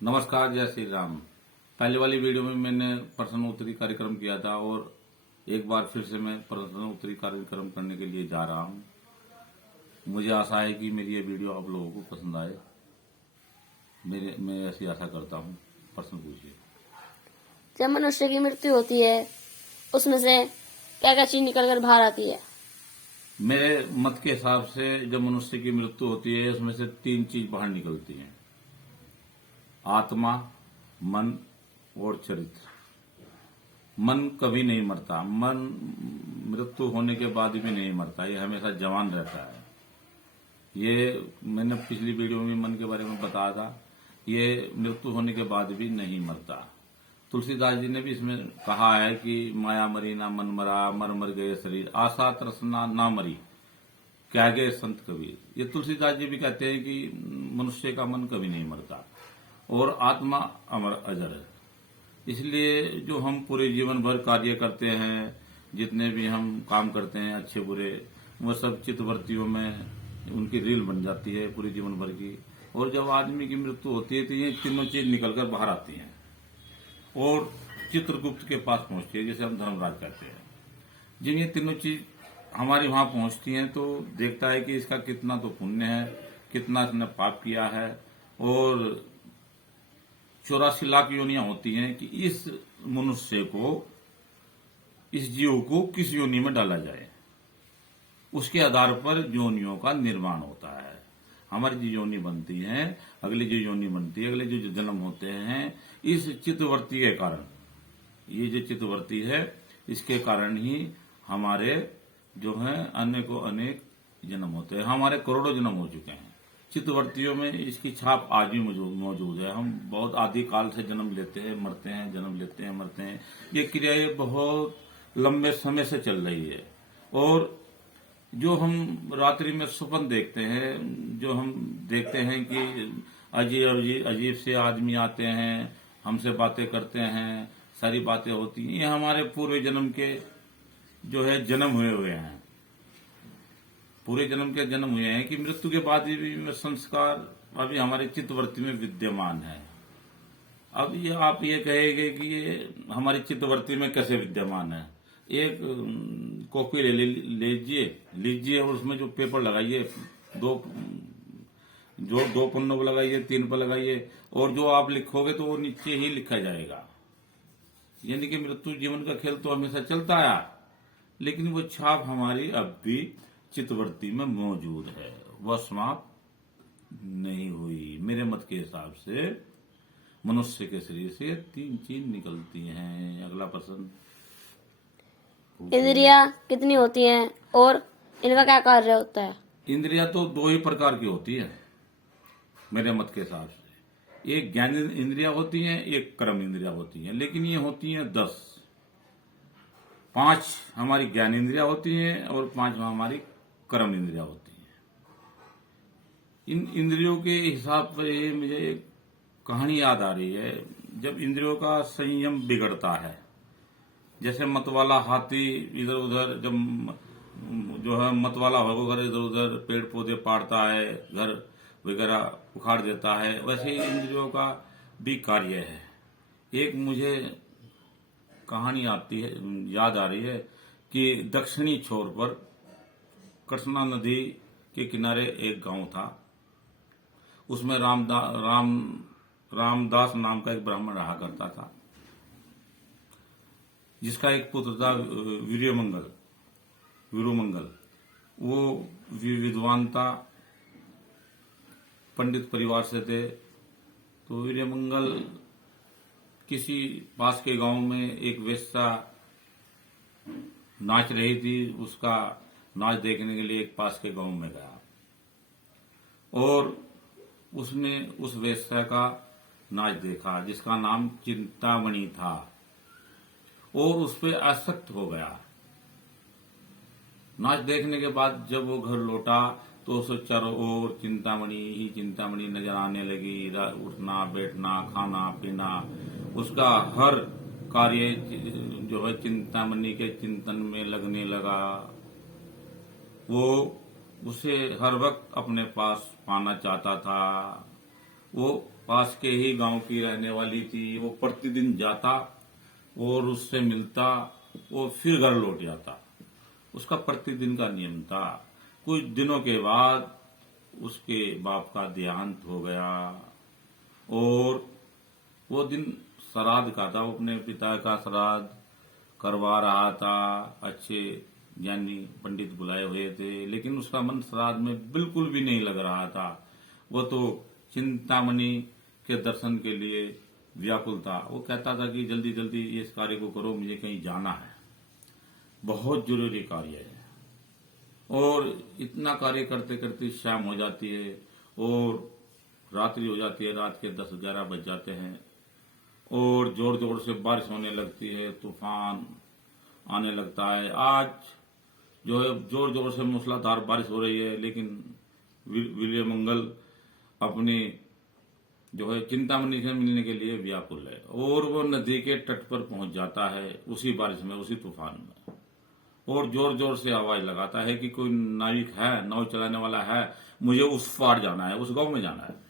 नमस्कार, जय श्री राम। पहले वाली वीडियो में मैंने प्रश्न उत्तरी कार्यक्रम किया था और एक बार फिर से मैं प्रश्न उत्तरी कार्यक्रम करने के लिए जा रहा हूं। मुझे आशा है कि मेरी ये वीडियो आप लोगों को पसंद आए। मैं ऐसी आशा करता हूं। प्रश्न पूछिए। जब मनुष्य की मृत्यु होती है उसमें से क्या क्या चीज निकल कर बाहर आती है? मेरे मत के हिसाब से जब मनुष्य की मृत्यु होती है उसमें से 3 चीज बाहर निकलती हैं: आत्मा, मन और चरित्र। मन कभी नहीं मरता। मन मृत्यु होने के बाद भी नहीं मरता, ये हमेशा जवान रहता है। ये मैंने पिछली वीडियो में मन के बारे में बताया था। ये मृत्यु होने के बाद भी नहीं मरता। तुलसीदास जी ने भी इसमें कहा है कि माया मरी ना मन मरा, मर मर गए शरीर, आशा तृष्णा ना मरी, क्या गए संत कबीर। ये तुलसीदास जी भी कहते हैं कि मनुष्य का मन कभी नहीं मरता और आत्मा अमर अजर है। इसलिए जो हम पूरे जीवन भर कार्य करते हैं, जितने भी हम काम करते हैं अच्छे बुरे, वो सब चित्तवृत्तियों में उनकी रील बन जाती है पूरे जीवन भर की। और जब आदमी की मृत्यु होती है तो ये तीनों चीज निकलकर बाहर आती हैं और चित्रगुप्त के पास पहुंचती है, जैसे हम धर्मराज कहते हैं। जब ये तीनों चीज हमारी वहां पहुंचती हैं तो देखता है कि इसका कितना तो पुण्य है, कितना इसने पाप किया है। और 84 लाख योनियां होती हैं कि इस मनुष्य को, इस जीव को किस योनि में डाला जाए। उसके आधार पर योनियों का निर्माण होता है। हमारी जो योनि बनती है, अगली जो योनि बनती है, अगले जो जन्म होते हैं, इस चित्तवृत्ति के कारण, ये जो चित्तवृत्ति है इसके कारण ही हमारे जो है अनेकों अनेक जन्म होते हैं। हमारे करोड़ों जन्म हो चुके हैं। चित्तवृत्तियों में इसकी छाप आज भी मौजूद है। हम बहुत आदि काल से जन्म लेते हैं, मरते हैं, जन्म लेते हैं, मरते हैं। ये क्रियाएं बहुत लंबे समय से चल रही है। और जो हम रात्रि में स्वप्न देखते हैं, जो हम देखते हैं कि अजीब अजीब से आदमी आते हैं, हमसे बातें करते हैं, सारी बातें होती हैं, ये हमारे पूर्व जन्म के जो है जन्म हुए हैं। पूरे जन्म के जन्म हुए हैं कि मृत्यु के बाद भी संस्कार अभी हमारे चित्तवृत्ति में विद्यमान है। अब ये आप ये कहेंगे कि ये हमारी चित्तवृत्ति में कैसे विद्यमान है। एक कॉपी लीजिए और उसमें जो पेपर लगाइए, दो पन्नों पर लगाइए, 3 पर लगाइए, और जो आप लिखोगे तो वो नीचे ही लिखा जाएगा। यानी कि मृत्यु जीवन का खेल तो हमेशा चलता आया, लेकिन वो छाप हमारी अब भी चित्तवृत्ति में मौजूद है, वह समाप्त नहीं हुई। मेरे मत के हिसाब से मनुष्य के शरीर से 3 चीज निकलती हैं। अगला प्रश्न। इंद्रियां कितनी होती हैं और इनका क्या कार्य होता है? इंद्रियां तो 2 ही प्रकार की होती है मेरे मत के हिसाब से। एक ज्ञान इंद्रियां होती हैं, एक कर्म इंद्रियां होती हैं, लेकिन ये होती हैं 10। 5 हमारी ज्ञान इंद्रियां होती हैं और 5 हमारी कर्म इंद्रियां होती हैं। इन इंद्रियों के हिसाब से ये मुझे एक कहानी याद आ रही है। जब इंद्रियों का संयम बिगड़ता है, जैसे मतवाला हाथी इधर उधर, जब जो है मतवाला होकर इधर उधर पेड़ पौधे पाड़ता है, घर वगैरह उखाड़ देता है, वैसे ही इंद्रियों का भी कार्य है। एक मुझे कहानी आती है, याद आ रही है कि दक्षिणी छोर पर कृष्णा नदी के किनारे एक गांव था। उसमें रामदास नाम का एक ब्राह्मण रहा करता था, जिसका एक पुत्र था वीरूमंगल। वो विद्वान था, पंडित परिवार से थे। तो वीरूमंगल किसी पास के गांव में एक वेश्या नाच रही थी, उसका नाच देखने के लिए एक पास के गांव में गया और उसने उस वेश्या का नाच देखा, जिसका नाम चिंतामणि था, और उस पर आसक्त हो गया। नाच देखने के बाद जब वो घर लौटा तो उसे चारों ओर चिंतामणि ही चिंतामणि नजर आने लगी। उठना बैठना खाना पीना, उसका हर कार्य जो है चिंतामणि के चिंतन में लगने लगा। वो उसे हर वक्त अपने पास पाना चाहता था। वो पास के ही गांव की रहने वाली थी। वो प्रतिदिन जाता और उससे मिलता, वो फिर घर लौट जाता। उसका प्रतिदिन का नियम था। कुछ दिनों के बाद उसके बाप का देहांत हो गया और वो दिन श्राद्ध का था। वो अपने पिता का श्राद्ध करवा रहा था। अच्छे ज्ञानी पंडित बुलाए हुए थे, लेकिन उसका मन श्राद्ध में बिल्कुल भी नहीं लग रहा था। वो तो चिंतामणि के दर्शन के लिए व्याकुल था। वो कहता था कि जल्दी जल्दी इस कार्य को करो, मुझे कहीं जाना है, बहुत जरूरी कार्य है। और इतना कार्य करते करते शाम हो जाती है और रात्रि हो जाती है। रात के 10-11 बज जाते हैं और जोर जोर से बारिश होने लगती है, तूफान आने लगता है। आज जो है जोर जोर से मूसलाधार बारिश हो रही है, लेकिन विजय मंगल अपनी जो है चिंतामणि से मिलने के लिए व्याकुल है और वो नदी के तट पर पहुंच जाता है उसी बारिश में, उसी तूफान में, और जोर जोर से आवाज लगाता है कि कोई नाविक है, नाव चलाने वाला है, मुझे उस पार जाना है, उस गांव में जाना है।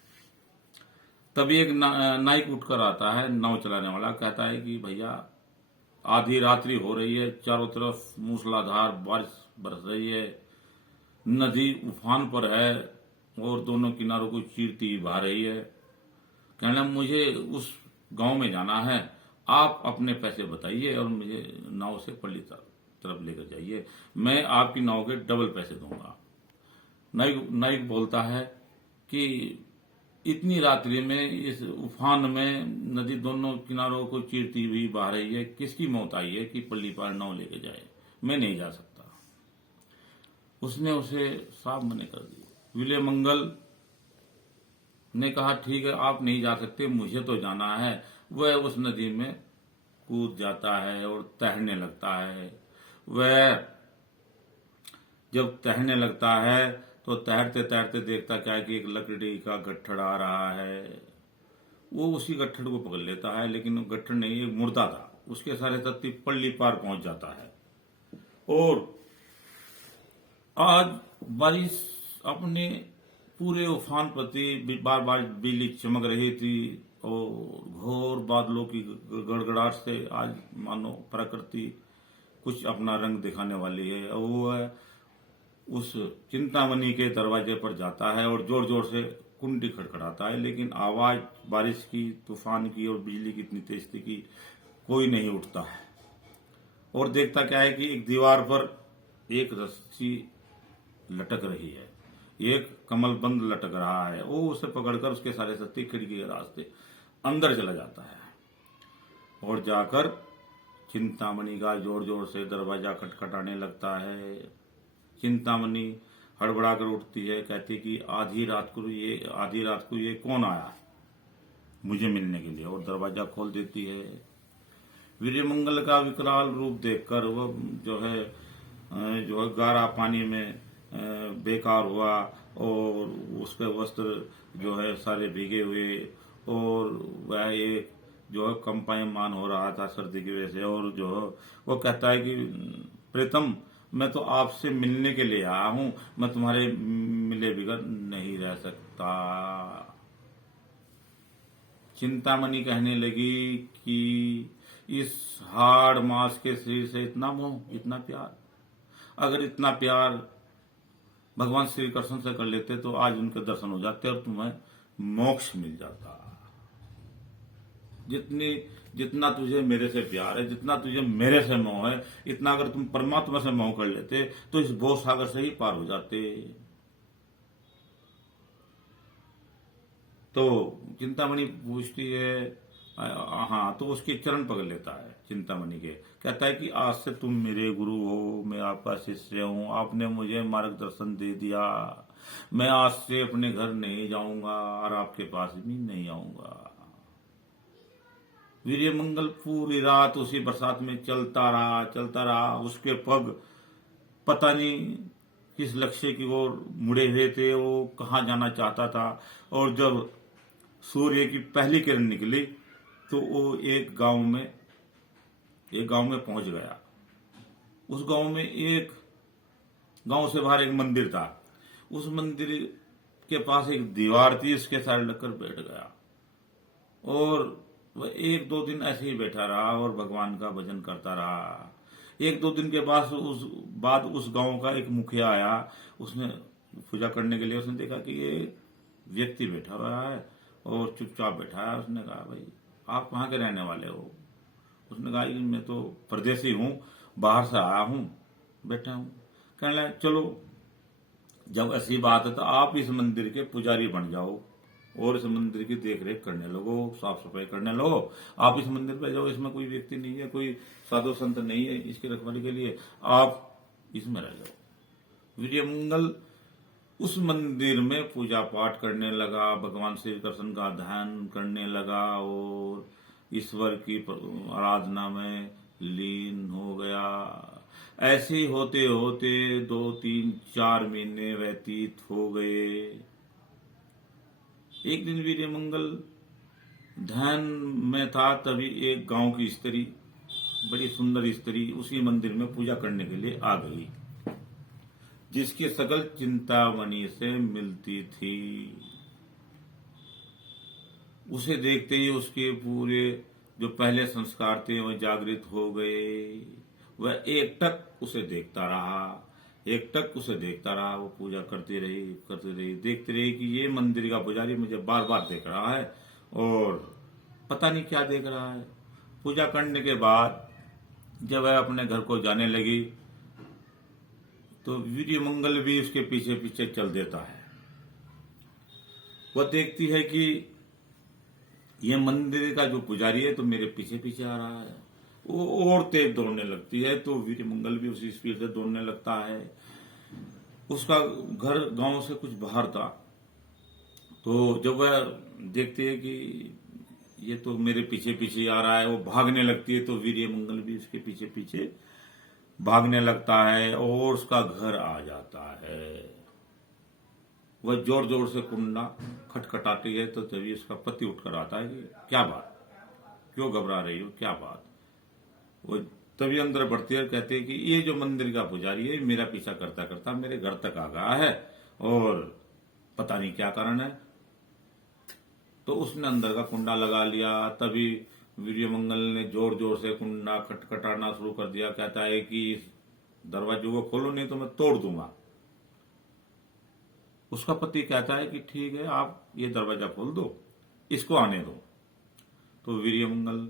तभी एक नाविक उठकर आता है, नाव चलाने वाला, कहता है कि भैया आधी रात्रि हो रही है, चारों तरफ मूसलाधार बारिश बरस रही है, नदी उफान पर है और दोनों किनारों को चीरती बहा रही है। कहना मुझे उस गांव में जाना है, आप अपने पैसे बताइए और मुझे नाव से पल्ली तरफ लेकर जाइए, मैं आपकी नाव के डबल पैसे दूंगा। नाविक बोलता है कि इतनी रात्रि में इस उफान में नदी दोनों किनारों को चीरती हुई बह रही है, किसकी मौत आई है कि पल्ली पार नाव लेके जाए, मैं नहीं जा सकता। उसने उसे साफ मना कर दिया। विजय मंगल ने कहा ठीक है, आप नहीं जा सकते, मुझे तो जाना है। वह उस नदी में कूद जाता है और तैरने लगता है। वह जब तैरने लगता है तो तैरते तैरते देखता क्या है कि एक लकड़ी का गट्ठड़ आ रहा है। वो उसी गट्ठड़ को पकड़ लेता है, लेकिन वो गट्ठड़ नहीं, एक मुर्दा था। उसके सारे तत्व पल्ली पार पहुंच जाता है। और आज बारिश अपने पूरे उफान प्रति बार बार बिजली चमक रही थी और घोर बादलों की गड़गड़ाहट से आज मानो प्रकृति कुछ अपना रंग दिखाने वाली है। और वो उस चिंतामणि के दरवाजे पर जाता है और जोर जोर से कुंडी खड़खड़ाता है, लेकिन आवाज बारिश की, तूफान की और बिजली की इतनी तेज थी कि कोई नहीं उठता है। और देखता क्या है कि एक दीवार पर एक रस्सी लटक रही है, एक कमलबंद लटक रहा है। वो उसे पकड़कर उसके सारे सत्ती खिड़की के रास्ते अंदर चला जाता है और जाकर चिंतामणि का जोर जोर से दरवाजा खटखटाने लगता है। चिंतामणि हड़बड़ाकर उठती है, कहती कि आधी रात को ये कौन आया मुझे मिलने के लिए, और दरवाजा खोल देती है। विजय मंगल का विकराल रूप देखकर वो जो है गारा पानी में बेकार हुआ और उसके वस्त्र जो है सारे भीगे हुए और वह एक जो है कंपायमान हो रहा था सर्दी की वजह से। और जो वो कहता है कि प्रीतम, मैं तो आपसे मिलने के लिए आया हूं, मैं तुम्हारे मिले बिगर नहीं रह सकता। चिंतामणि कहने लगी कि इस हाड़ मास के शरीर से इतना मोह, इतना प्यार, अगर इतना प्यार भगवान श्री कृष्ण से कर लेते तो आज उनके दर्शन हो जाते और तुम्हें मोक्ष मिल जाता। जितना तुझे मेरे से प्यार है, जितना तुझे मेरे से मोह है, इतना अगर तुम परमात्मा से मोह कर लेते तो इस भव सागर से ही पार हो जाते। तो चिंतामणि पूछती है, हाँ, तो उसके चरण पकड़ लेता है चिंतामणि के, कहता है कि आज से तुम मेरे गुरु हो, मैं आपका शिष्य हूँ, आपने मुझे मार्गदर्शन दे दिया, मैं आज से अपने घर नहीं जाऊंगा और आपके पास भी नहीं आऊंगा। वीर्य मंगल पूरी रात उसी बरसात में चलता रहा। उसके पग पता नहीं किस लक्ष्य की ओर मुड़े हुए थे, वो कहाँ जाना चाहता था। और जब सूर्य की पहली किरण निकली तो वो एक गांव में पहुंच गया। उस गांव से बाहर एक मंदिर था। उस मंदिर के पास एक दीवार थी, उसके सारे लगकर बैठ गया और वह 1-2 दिन ऐसे ही बैठा रहा और भगवान का भजन करता रहा। 1-2 दिन के बाद उस गांव का एक मुखिया आया। उसने पूजा करने के लिए उसने देखा कि ये व्यक्ति बैठा हुआ है और चुपचाप बैठा है। उसने कहा, भाई आप कहाँ के रहने वाले हो? उसने कहा, मैं तो परदेसी हूँ, बाहर से आया हूँ, बैठा हूँ। कहने लगा, चलो जब ऐसी बात है तो आप इस मंदिर के पुजारी बन जाओ और इस मंदिर की देख रेख करने लगो, साफ सफाई करने लगो। आप इस मंदिर पे जाओ, इसमें कोई व्यक्ति नहीं है, कोई साधु संत नहीं है इसकी रखवाली के लिए, आप इसमें रह जाओ। विजयमंगल उस मंदिर में पूजा पाठ करने लगा, भगवान श्री कृष्ण का ध्यान करने लगा और ईश्वर की आराधना में लीन हो गया। ऐसे होते होते 2-3-4 महीने व्यतीत हो गए। एक दिन वीरमंगल ध्यान में था, तभी एक गांव की स्त्री, बड़ी सुंदर स्त्री, उसी मंदिर में पूजा करने के लिए आ गई, जिसकी सकल चिंतामणि से मिलती थी। उसे देखते ही उसके पूरे जो पहले संस्कार थे वह जागृत हो गए। वह एकटक उसे देखता रहा, एकटक उसे देखता रहा। वो पूजा करती रही, देखती रही कि ये मंदिर का पुजारी मुझे बार बार देख रहा है और पता नहीं क्या देख रहा है। पूजा करने के बाद जब वह अपने घर को जाने लगी तो वीरमंगल भी उसके पीछे पीछे चल देता है। वह देखती है कि यह मंदिर का जो पुजारी है तो मेरे पीछे पीछे आ रहा है। वो और तेज दौड़ने लगती है तो वीरमंगल भी उसी स्पीड से दौड़ने लगता है। उसका घर गांव से कुछ बाहर था, तो जब वह देखती है कि ये तो मेरे पीछे पीछे आ रहा है, वो भागने लगती है तो वीरमंगल भी उसके पीछे पीछे भागने लगता है और उसका घर आ जाता है। वह जोर जोर से कुंडा खटखटाती है तो तभी उसका पति उठकर आता है कि क्या बात, क्यों घबरा रही हो, क्या बात। वो तभी अंदर बढ़ती है और कहते हैं कि ये जो मंदिर का पुजारी है मेरा पीछा करता करता मेरे घर तक आ गया है और पता नहीं क्या कारण है। तो उसने अंदर का कुंडा लगा लिया। तभी वीरमंगल ने जोर जोर से कुंडा खटखटाना शुरू कर दिया। कहता है कि इस दरवाजे को खोलो नहीं तो मैं तोड़ दूंगा। उसका पति कहता है कि ठीक है, आप ये दरवाजा खोल दो, इसको आने दो। तो वीरमंगल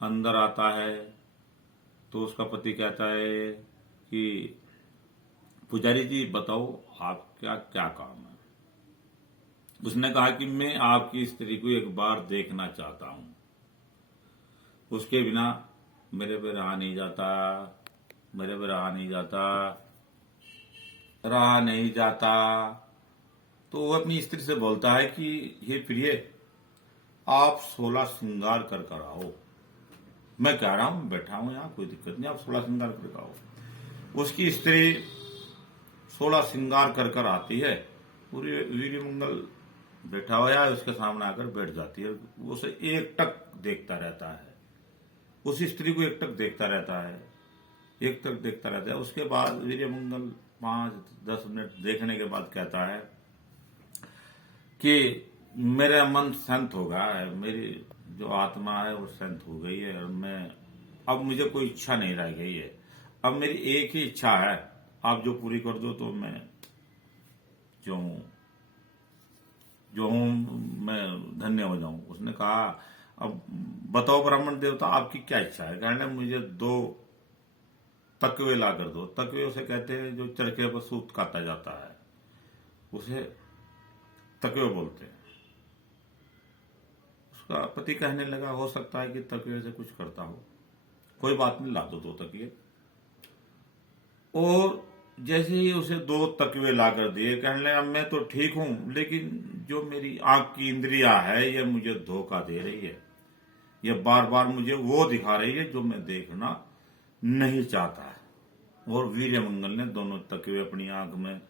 अंदर आता है तो उसका पति कहता है कि पुजारी जी बताओ आपका क्या काम है। उसने कहा कि मैं आपकी स्त्री को एक बार देखना चाहता हूं, उसके बिना मेरे पे रहा नहीं जाता, मेरे पे रहा नहीं जाता, रहा नहीं जाता। तो वो अपनी स्त्री से बोलता है कि हे प्रिय, आप 16 श्रृंगार कर आओ। मैं कह रहा हूं, बैठा हूं यहाँ, कोई दिक्कत नहीं, आप 16 श्रृंगार कर आओ। उसकी स्त्री 16 श्रृंगार कर आती है। पूरी वीरमंगल बैठा हुआ है, उसके सामने आकर बैठ जाती है। वो उसे एक टक देखता रहता है, उस स्त्री को एक टक देखता रहता है, एक टक देखता रहता है। उसके बाद वीरमंगल 5-10 मिनट देखने के बाद कहता है कि मेरा मन शांत हो गया है, मेरी जो आत्मा है वो शांत हो गई है और मैं अब मुझे कोई इच्छा नहीं रह गई है। अब मेरी एक ही इच्छा है, आप जो पूरी कर दो तो मैं जो हूं मैं धन्य हो जाऊं। उसने कहा, अब बताओ ब्राह्मण देवता आपकी क्या इच्छा है। कहने मुझे 2 तकवे ला कर दो। तकवे उसे कहते हैं जो चरखे पर सूत काटा जाता है, उसे तकवे बोलते हैं। उसका पति कहने लगा, हो सकता है कि तकवे से कुछ करता हो, कोई बात नहीं, ला दो 2 तकिए। और जैसे ही उसे 2 तकवे ला कर दिए, कहने लगा मैं तो ठीक हूं, लेकिन जो मेरी आंख की इंद्रिया है यह मुझे धोखा दे रही है, यह बार बार मुझे वो दिखा रही है जो मैं देखना नहीं चाहता है। और वीरमंगल ने दोनों तकवे अपनी आंख में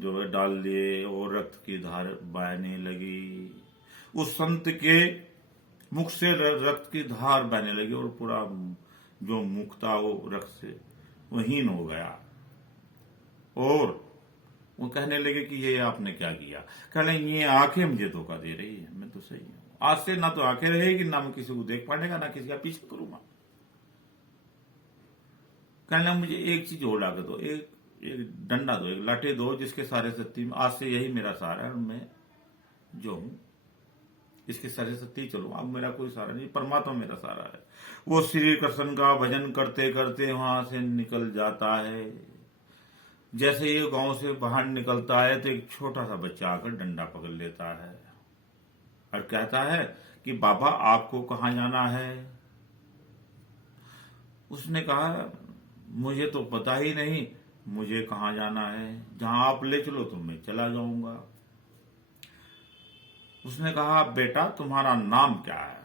जो है डाल दिए और रक्त की धार बहने लगी। उस संत के मुख से रक्त की धार बहने लगी और पूरा जो मुख था वो रक्त से हीन हो गया। और वो कहने लगे कि ये आपने क्या किया। कहने ये आंखें मुझे धोखा दे रही है, मैं तो सही हूं। आज से ना तो आंखें रहेगी, ना मैं किसी को देख पाएगा, ना किसी का पीछे करूंगा। कहना मुझे एक चीज और लाके दो, एक डंडा दो, एक लाठी दो, जिसके सारे सत्ती में आज से यही मेरा सहारा है, मैं जो हूं इसके सारे सत्ती चलो। अब मेरा कोई सहारा नहीं, परमात्मा मेरा सहारा है। वो श्री कृष्ण का भजन करते करते वहां से निकल जाता है। जैसे ये गांव से बाहर निकलता है तो एक छोटा सा बच्चा आकर डंडा पकड़ लेता है और कहता है कि बाबा आपको कहां जाना है। उसने कहा मुझे तो पता ही नहीं मुझे कहां जाना है, जहां आप ले चलो तो मैं चला जाऊंगा। उसने कहा बेटा तुम्हारा नाम क्या है।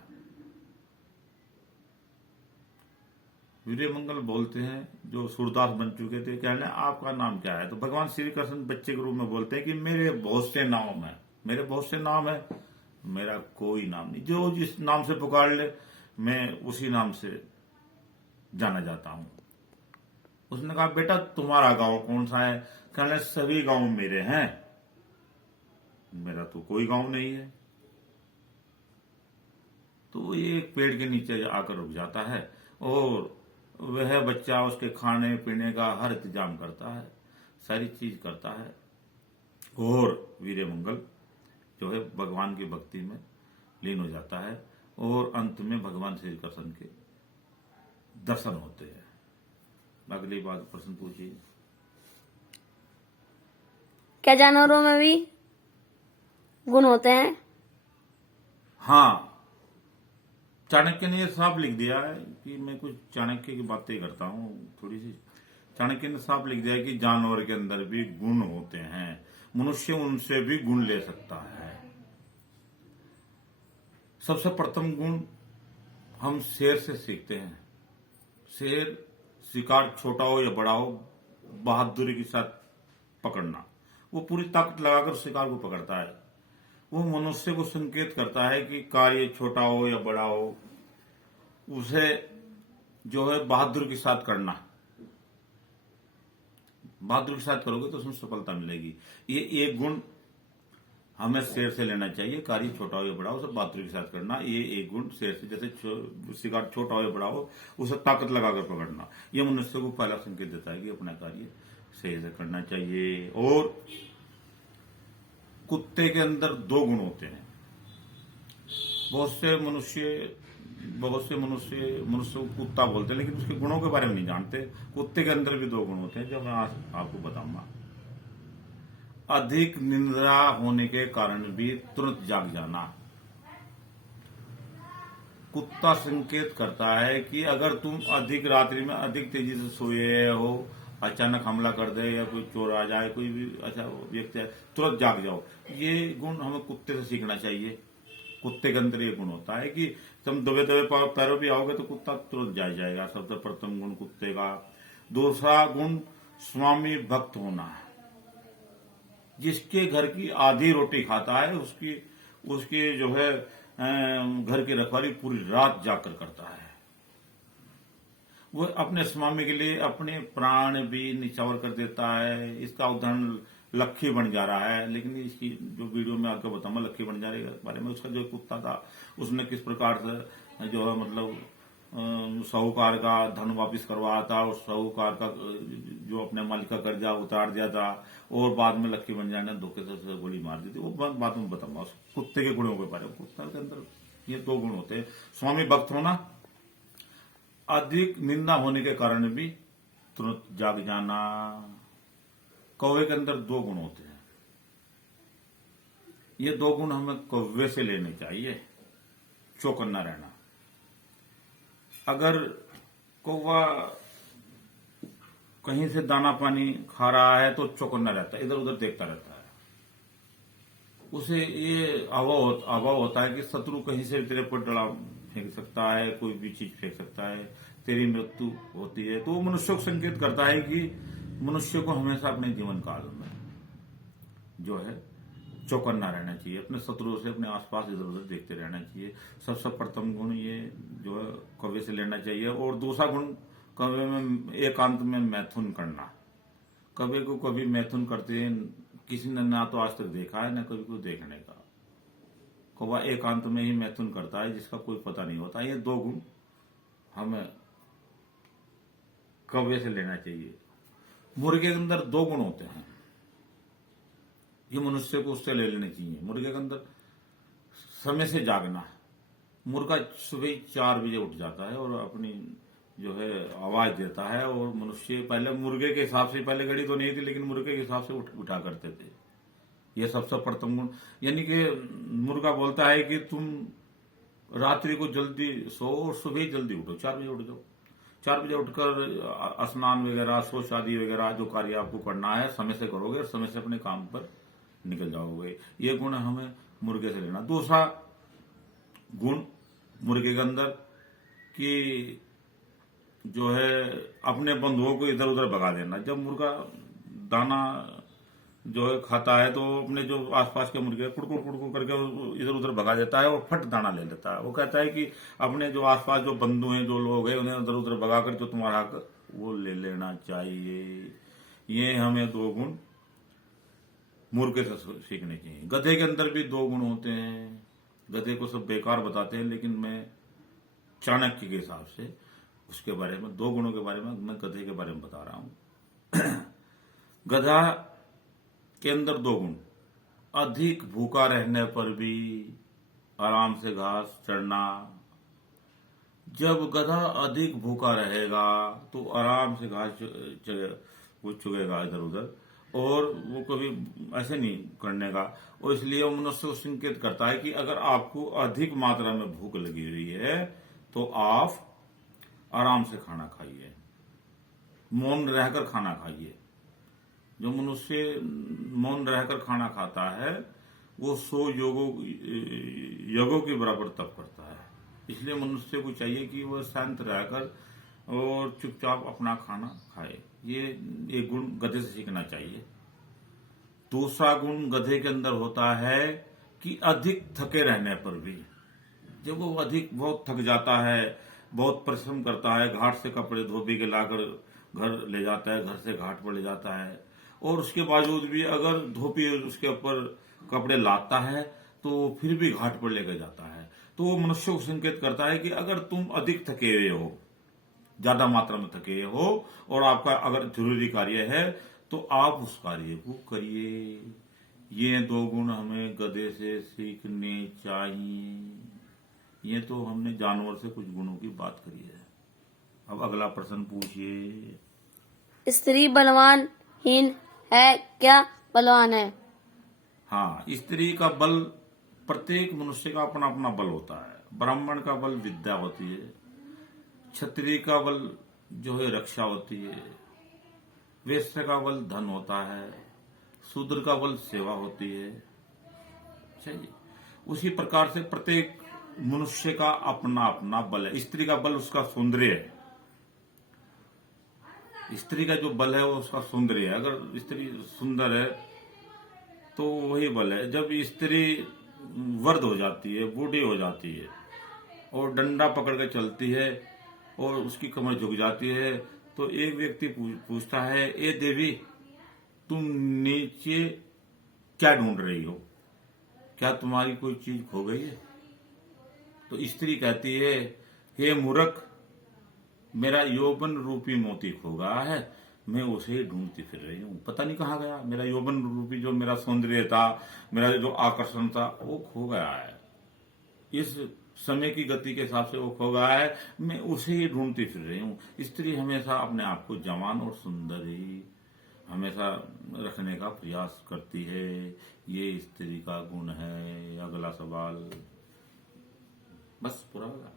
वीर मंगल बोलते हैं, जो सूरदास बन चुके थे, कहने आपका नाम क्या है। तो भगवान श्री कृष्ण बच्चे के रूप में बोलते हैं कि मेरे बहुत से नाम है, मेरे बहुत से नाम है, मेरा कोई नाम नहीं। जो जिस नाम से पुकार ले मैं उसी नाम से जाना जाता हूं। उसने कहा बेटा तुम्हारा गांव कौन सा है। कहने सभी गांव मेरे हैं, मेरा तो कोई गांव नहीं है। तो ये एक पेड़ के नीचे आकर रुक जाता है और वह बच्चा उसके खाने पीने का हर इंतजाम करता है, सारी चीज करता है। और वीर मंगल जो है भगवान की भक्ति में लीन हो जाता है और अंत में भगवान श्री कृष्ण के दर्शन होते हैं। अगली बात प्रश्न पूछिए। क्या जानवरों में भी गुण होते हैं? हाँ, चाणक्य ने यह साफ लिख दिया है कि मैं कुछ चाणक्य की बातें करता हूं थोड़ी सी। चाणक्य ने साफ लिख दिया है कि जानवर के अंदर भी गुण होते हैं, मनुष्य उनसे भी गुण ले सकता है। सबसे प्रथम गुण हम शेर से सीखते हैं। शेर शिकार छोटा हो या बड़ा हो बहादुरी के साथ पकड़ना, वो पूरी ताकत लगाकर शिकार को पकड़ता है। वो मनुष्य को संकेत करता है कि कार्य छोटा हो या बड़ा हो उसे जो है बहादुर के साथ करना। बहादुर के साथ करोगे तो उसमें सफलता मिलेगी। ये एक गुण हमें शेर से लेना चाहिए, कार्य छोटा हो या बड़ा हो उसे बहादुर के साथ करना। ये एक गुण शेर से, जैसे शिकार छोटा हो या बड़ा हो उसे ताकत लगाकर पकड़ना, ये मनुष्य को पहला संकेत देता है कि अपना कार्य सही से करना चाहिए। और कुत्ते के अंदर दो गुण होते हैं। बहुत से मनुष्य को कुत्ता बोलते हैं, लेकिन उसके गुणों के बारे में नहीं जानते। कुत्ते के अंदर भी दो गुण होते हैं जो मैं आज आपको बताऊंगा। अधिक निद्रा होने के कारण भी तुरंत जाग जाना। कुत्ता संकेत करता है कि अगर तुम अधिक रात्रि में अधिक तेजी से सोए हो, अचानक हमला कर दे या कोई चोर आ जाए, कोई भी अच्छा व्यक्ति है, तुरंत जाग जाओ। ये गुण हमें कुत्ते से सीखना चाहिए। कुत्ते के अंदर ये गुण होता है कि तुम दबे पैरों भी आओगे तो कुत्ता तुरंत जाग जाएगा। सबसे प्रथम गुण कुत्ते का। दूसरा गुण स्वामी भक्त होना है। जिसके घर की आधी रोटी खाता है उसकी जो है घर की रखवाली पूरी रात जाकर करता है। वो अपने स्वामी के लिए अपने प्राण भी निछावर कर देता है। इसका उदाहरण लक्ष्मी बन जा रहा है, लेकिन इसकी जो वीडियो में आपको बताऊंगा लक्ष्मी बन जा रही के बारे में। उसका जो कुत्ता था उसने किस प्रकार से जो है मतलब साहूकार का धन वापिस करवाया था और साहूकार का जो अपने मालिक का कर्जा उतार दिया था और बाद में लक्ष्मी बन जाने धोखे से गोली मार दी थी। वो बात में बताऊंगा कुत्ते के गुणों के बारे में। कुत्ता के अंदर ये दो गुण होते हैं, स्वामी भक्त होना, अधिक निंदा होने के कारण भी तुरंत जाग जाना। कौवे के अंदर दो गुण होते हैं। ये दो गुण हमें कौवे से लेने चाहिए। चौकन्ना रहना। अगर कौवा कहीं से दाना पानी खा रहा है तो चौकन्ना रहता है, इधर उधर देखता रहता है। उसे ये अभाव होता है कि शत्रु कहीं से तेरे पर डला फेंक सकता है, कोई भी चीज फेंक सकता है, तेरी मृत्यु होती है। तो वो मनुष्य को संकेत करता है कि मनुष्य को हमेशा अपने जीवन काल में जो है चौकन्ना रहना चाहिए, अपने शत्रुओं से अपने आसपास इधर उधर देखते रहना चाहिए। सबसे प्रथम गुण ये जो है कौवे से लेना चाहिए। और दूसरा गुण कौवे में एकांत में मैथुन करना। कौवे को कभी मैथुन करते हैं किसी ने ना तो आज तक देखा है ना कभी को देखने का। कौवा एकांत में ही मैथुन करता है जिसका कोई पता नहीं होता। ये 2 गुण हमें कौवे से लेना चाहिए। मुर्गे के अंदर 2 गुण होते हैं, ये मनुष्य को उससे ले लेने चाहिए। मुर्गे के अंदर समय से जागना। मुर्गा सुबह 4 बजे उठ जाता है और अपनी जो है आवाज देता है, और मनुष्य पहले मुर्गे के हिसाब से, पहले घड़ी तो नहीं थी लेकिन मुर्गे के हिसाब से उठा करते थे। ये सबसे प्रथम गुण, यानी कि मुर्गा बोलता है कि तुम रात्रि को जल्दी सो और सुबह जल्दी उठो, 4 बजे उठ जाओ। 4 बजे उठकर स्नान वगैरह, शौच आदि वगैरह जो कार्य आपको करना है समय से करोगे और समय से अपने काम पर निकल जाओगे। ये गुण हमें मुर्गे से लेना। दूसरा गुण मुर्गे के अंदर कि जो है अपने बंधुओं को इधर उधर भगा देना। जब मुर्गा दाना जो है खाता है तो अपने जो आसपास के मुर्गे कुड़कुड़ कुड़कुड़ करके इधर उधर भगा देता है और फट दाना ले लेता है। वो कहता है कि अपने जो आसपास जो बंधु हैं, जो लोग हैं, उन्हें इधर उधर भगाकर जो तुम्हारा हक वो ले लेना चाहिए। ये हमें 2 गुण मुर्गे से सीखने चाहिए। गधे के अंदर भी 2 गुण होते हैं। गधे को सब बेकार बताते हैं लेकिन मैं चाणक्य के हिसाब से उसके बारे में 2 गुणों के बारे में मैं गधे के बारे में बता रहा हूं। गधा के अंदर 2 गुण, अधिक भूखा रहने पर भी आराम से घास चढ़ना। जब गधा अधिक भूखा रहेगा तो आराम से घास वो चुगेगा इधर उधर, और वो कभी ऐसे नहीं करने का। और इसलिए वो मनुष्य को संकेत करता है कि अगर आपको अधिक मात्रा में भूख लगी हुई है तो आप आराम से खाना खाइए, मौन रहकर खाना खाइए। जो मनुष्य मौन रहकर खाना खाता है वो 100 योगों के बराबर तप करता है। इसलिए मनुष्य को चाहिए कि वह शांत रहकर और चुपचाप अपना खाना खाए। ये एक गुण गधे से सीखना चाहिए। दूसरा गुण गधे के अंदर होता है कि अधिक थके रहने पर भी, जब वो बहुत थक जाता है, बहुत परिश्रम करता है, घाट से कपड़े धोबी के लाकर घर ले जाता है, घर से घाट पर ले जाता है, और उसके बावजूद भी अगर धोबी उसके ऊपर कपड़े लाता है तो फिर भी घाट पर लेकर जाता है। तो वो मनुष्य को संकेत करता है कि अगर तुम अधिक थके हुए हो, ज्यादा मात्रा में थके हो, और आपका अगर जरूरी कार्य है तो आप उस कार्य को करिए। ये 2 गुण हमें गधे से सीखने चाहिए। ये तो हमने जानवर से कुछ गुणों की बात करी है। अब अगला प्रश्न पूछिए। स्त्री बलवान हीन है क्या बलवान है? हाँ, स्त्री का बल, प्रत्येक मनुष्य का अपना अपना बल होता है। ब्राह्मण का बल विद्या होती है, क्षत्रिय का बल जो है रक्षा होती है, वैश्य का बल धन होता है, शूद्र का बल सेवा होती है। चाहिए उसी प्रकार से प्रत्येक मनुष्य का अपना अपना बल है। स्त्री का बल उसका सौंदर्य है। स्त्री का जो बल है वो उसका सौंदर्य है। अगर स्त्री सुंदर है तो वही बल है। जब स्त्री वृद्ध हो जाती है, बूढ़ी हो जाती है और डंडा पकड़ के चलती है और उसकी कमर झुक जाती है तो एक व्यक्ति पूछता है, ए देवी तुम नीचे क्या ढूंढ रही हो? क्या तुम्हारी कोई चीज खो गई है? तो स्त्री कहती है, हे मूर्ख, मेरा यौवन रूपी मोती खो गया है, मैं उसे ही ढूंढती फिर रही हूँ। पता नहीं कहाँ गया मेरा यौवन रूपी, जो मेरा सौंदर्य था, मेरा जो आकर्षण था, वो खो गया है। इस समय की गति के हिसाब से वो खो गया है, मैं उसे ही ढूंढती फिर रही हूँ। स्त्री हमेशा अपने आप को जवान और सुंदर ही हमेशा रखने का प्रयास करती है। ये स्त्री का गुण है। अगला सवाल, बस पूरा होगा।